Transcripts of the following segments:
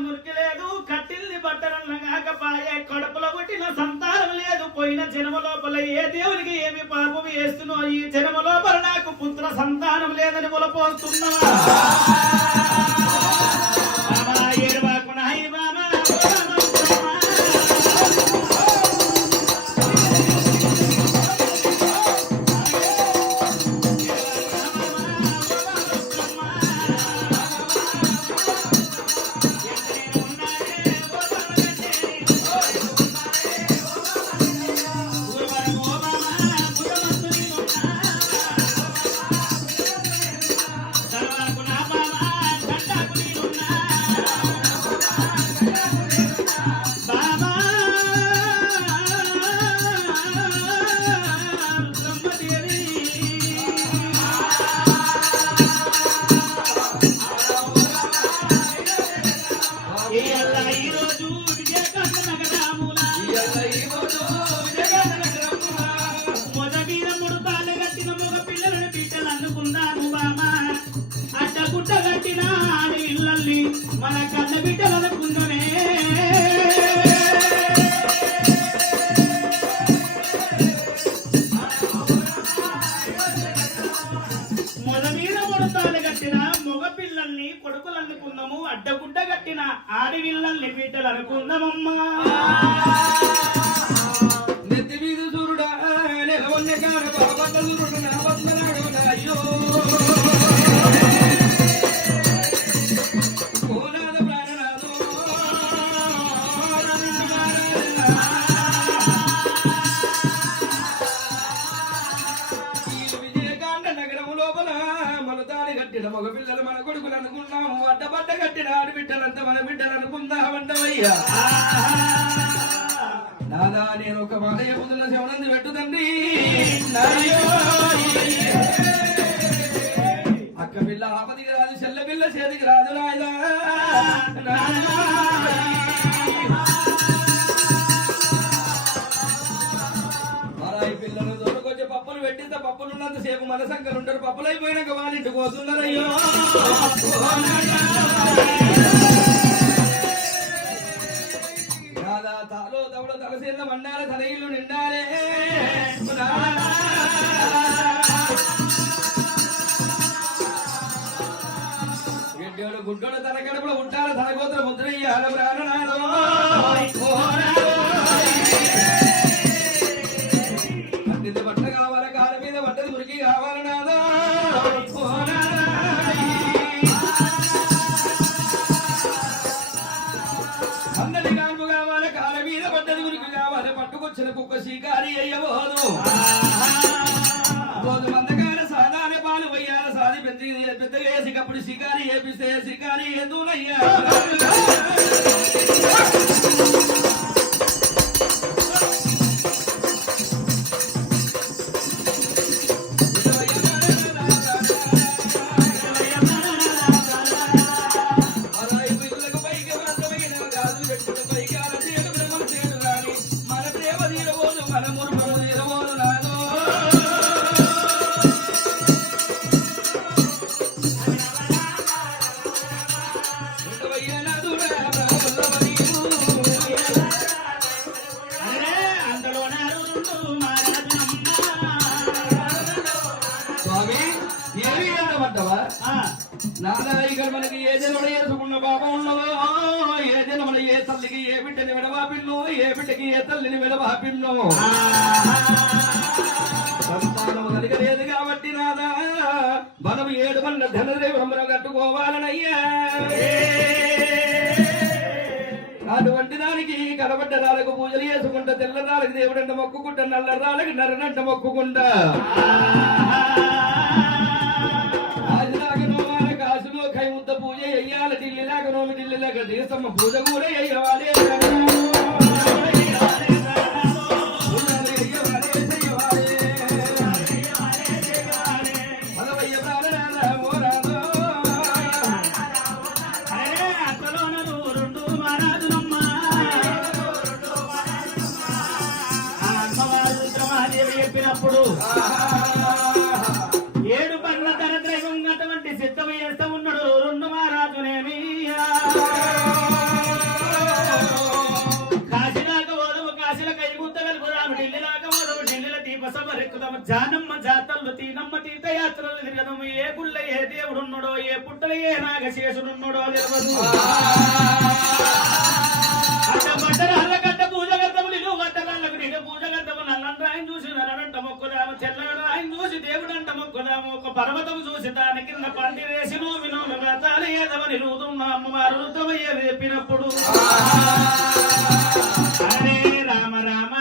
మురికి లేదు కట్టిల్ని బట్టనన్న కాకపాయే కడుపులో పుట్టిన సంతానం లేదు. పోయిన జన్మ లోపల ఏ దేవునికి ఏమి పాపం వేస్తున్నో ఈ జన్మ లోపల నాకు పుత్ర సంతానం లేదని ములపోస్తున్నావా అడ్డగుడ్డ కట్టిన ఆడి పిల్లల్ని బిడ్డలు అనుకున్నామమ్మా నెత్తి మీద కట్టిన ఆడబిడ్డలంతా మన బిడ్డలు అనుకుందామంటవయ్యా నాదా నేను ఒక మాట చెబుతున్న శవనంది పెట్టు తండ్రి. అక్క పిల్ల ఆపదికి రాదు చెల్ల పిల్ల చేతికి రాదు నాయనా. పప్పులు ఉన్నంత సేపు మన సంఖ్యలు ఉంటారు. పప్పులు అయిపోయినాక వాళ్ళ ఇంటికి వస్తున్నారు రాధా తాలో తవడ తలసేళ్ళ మండాల తన ఇల్లు నిండాలే గుడ్డోడు తన కడుపులో ఉంటారు. తన గోత్ర ముద్రయ్యాల ప్రాణ పట్టుకొచ్చిన కుక్క శీకారి అయ్యబోదు రోజు మందకాల సాధారణ పాలు పోయాల సాది పెద్ద పెద్దగా వేసి కప్పుడు శికారి ఏపిస్తే శికారి ఎందునయ్యా? తల్లికి ఏ బిడ్డని విడవాపిన్ను ఏ బిడ్డకి ఏ తల్లిని సంతానము కలిగలేదు కాబట్టి నాదా మనం ఏడు వల్ల ధనదేవరం కట్టుకోవాలనయ్యా అటువంటి దానికి కనబడ్డ రాళ్ళకు పూజలు చేసుకుంటా తెల్ల రాళ్ళకి దేవుడంట మొక్కుకుంటా నల్ల రాళ్ళకి నరనంట మొక్కుకుంటా. ఢిల్లీలాగనో ఢిల్లీలాగ దేశమ్మ పూజ కూడా చెయ్యాలి జానమ్మ జాతరలు తీనమ్మ తీర్థయాత్రలు తిరగదము. ఏ గుళ్ళ ఏ దేవుడు ఉన్నాడో ఏ పుట్టల ఏ నాగశేషుడున్నాడో తెలియదు అడ్డ తెల్లగా రాయిని చూసి దేవుడంట మొక్కుదాము ఒక పర్వతం చూసి దాని కింద పండి వేసి నోవి నోలు వ్రతాలు ఏదవని నూతున్న అమ్మవారు రేపినప్పుడు హరే రామ రామ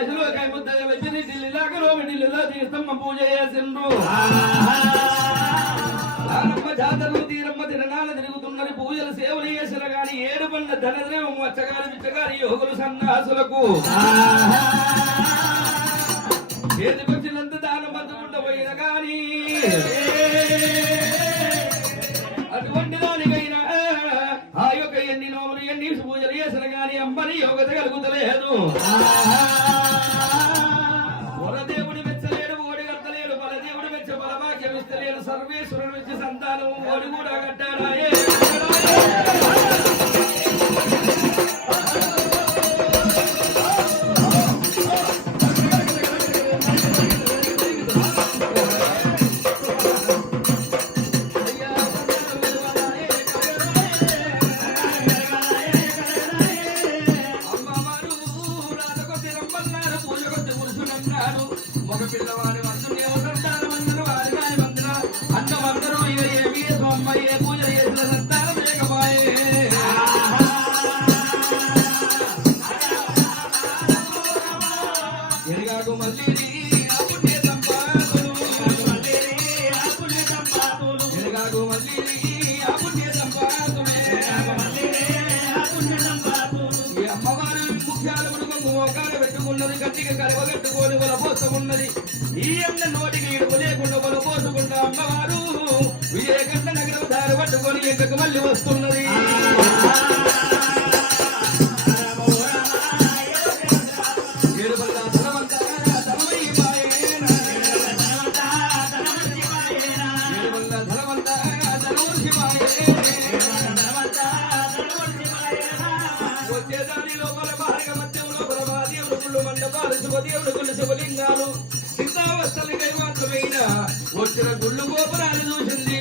కాశీలో కైముద్దగా వచ్చి ఢిల్లీలాగా నోమి ఢిల్లీలో తీర్థమ్మ పూజ చేసిండ్రు. ఆనమ్మ జాతరలు తీరమ్మ తిరణాల తిరుగుతున్నది. పూజలు సేవలు చేసిన గాని ఏడు పన్న ధనద్రేమం వచ్చగాని పిచ్చగాని యోగులు సన్నాసులకు. చేతికొచ్చినంత దానం పంచుకుంటూ పోయిన కానీ ఎన్ని నోములు ఎన్ని పూజలు చేసిన గాని అమ్మని యోగత కలుగుతలేదు. వరదేవుడి మెచ్చలేడు ఓడి కట్టలేడు బలదేవుడి మెచ్చ బలభాగ్యం ఇస్తలేడు సర్వేశ్వరుడు మెచ్చ సంతానం ఓడి కూడా కట్టాడాయే పెట్టుకున్నది కలవగట్టుకోని కలవగట్టుకొని వల ఈ అన్న నోటికి ఇడుపు లేకుండా వల పోసుకున్న అమ్మవారు. విజయకంఠ నగరం దారి పట్టుకొని ఎంకకు మళ్ళీ వస్తున్నది. ఉదయం కొన్ని శివలింగాలు శుభలింగాలు సిద్ధావస్థలు కైమాత్రమైన వచ్చిన గుళ్ళు గోపురాలు చూసింది.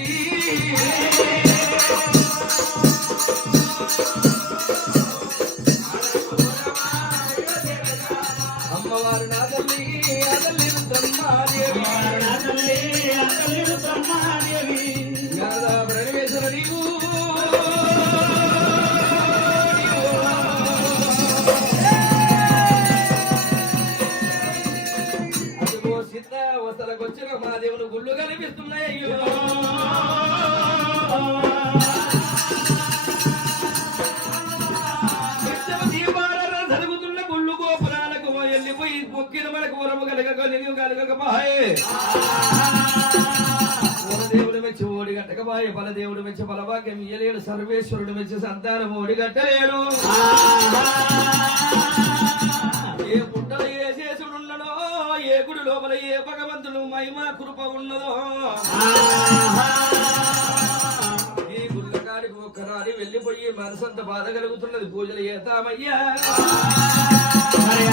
ఇయ్యలేడు సర్వేశ్వరుడు మెచ్చ సంతానం ఓడిగట్టలేడు ఏ పుట్టలో ఏ చేసుడున్నడో ఏ గుడి లోపల ఏ భగవంతుడు మహిమ కృప ఉన్నదో. ఈ గుళ్ళకాడికి ఒక్కరాని వెళ్ళిపోయి మనసంత బాధ కలుగుతున్నది. పూజలు చేద్దామయ్యా మరి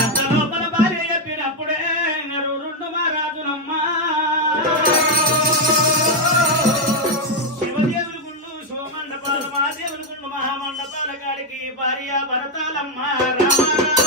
మహామండపాల భార్య భరతాలమ్మ